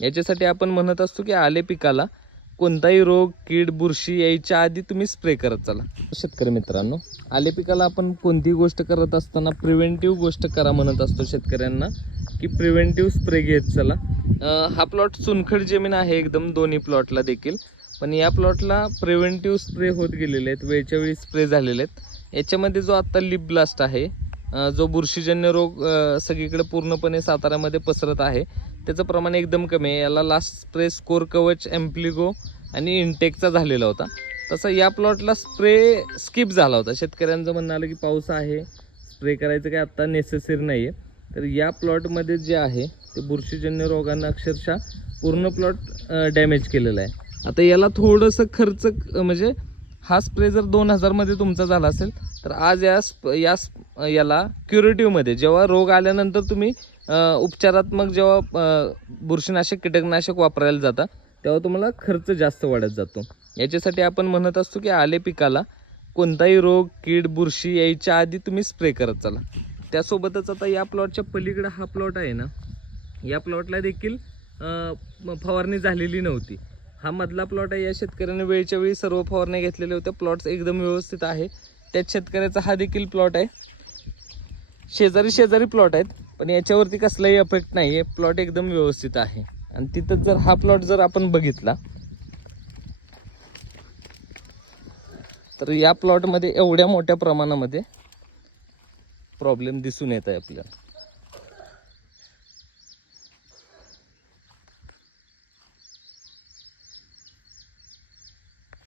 याच्यासाठी आपण म्हणत असतो की आले पिकाला कोणताही रोग कीड बुरशी यायच्या आधी तुम्ही स्प्रे करत चला. शेतकरी मित्रांनो, आले पिकाला आपण कोणती गोष्ट करत असताना प्रिव्हेंटिव्ह गोष्ट करा म्हणत असतो शेतकऱ्यांना की प्रिव्हेंटिव्ह स्प्रे घेत चला. हा प्लॉट चुनखड जमीन आहे एकदम, दोन्ही प्लॉटला देखील, पण या प्लॉटला प्रिव्हेंटिव्ह स्प्रे होत गेलेले आहेत, वेळच्या वेळी स्प्रे झालेले आहेत. याच्यामध्ये जो आत्ता लिप ब्लास्ट आहे, जो बुरशीजन्य रोग सगळीकडे पूर्णपणे साताऱ्यामध्ये पसरत आहे, त्याचं प्रमाण एकदम कमी आहे. याला लास्ट स्प्रे स्कोर कवच एम्प्लिगो आणि इंटेकचा झालेला होता. तसं या प्लॉटला स्प्रे स्किप झाला होता. शेतकऱ्यांचं म्हणणं आलं की पाऊस आहे, स्प्रे करायचं काय आत्ता नेसेसरी नाही आहे. तर या प्लॉटमध्ये जे आहे ते बुरशीजन्य रोगांना अक्षरशः पूर्ण प्लॉट डॅमेज केलेला आहे. आता याला थोडंसं खर्च म्हणजे हा स्प्रे जर 2000 मध्ये तुमचा झाला असेल तर आज याला क्युरेटिव्हमध्ये जेव्हा रोग आल्यानंतर तुम्ही उपचारात्मक जेव्हा बुरशीनाशक कीटकनाशक वापरायला जाता तेव्हा तुम्हाला खर्च जास्त वाढत जातो. याच्यासाठी आपण म्हणत असतो की आले पिकाला कोणताही रोग कीड बुरशी यायच्या आधी तुम्ही स्प्रे करत चला. त्यासोबतच आता या प्लॉटच्या पलीकडे हा प्लॉट आहे ना, या प्लॉटला देखील फवारणी झालेली नव्हती. हा मधला प्लॉट आहे. या शेतकऱ्याने वेळच्या वेळी सर्व फवारण्या घेतलेल्या होत्या. प्लॉट्स एकदम व्यवस्थित आहे. त्याच शेतकऱ्याचा हा देखील प्लॉट आहे. शेजारी प्लॉट आहेत, पण याच्यावरती कसलाही इफेक्ट नाही आहे. प्लॉट एकदम व्यवस्थित आहे. आणि तिथं जर हा प्लॉट जर आपण बघितला तर या प्लॉटमध्ये एवढ्या मोठ्या प्रमाणामध्ये प्रॉब्लेम दिसून येत आहे आपल्याला.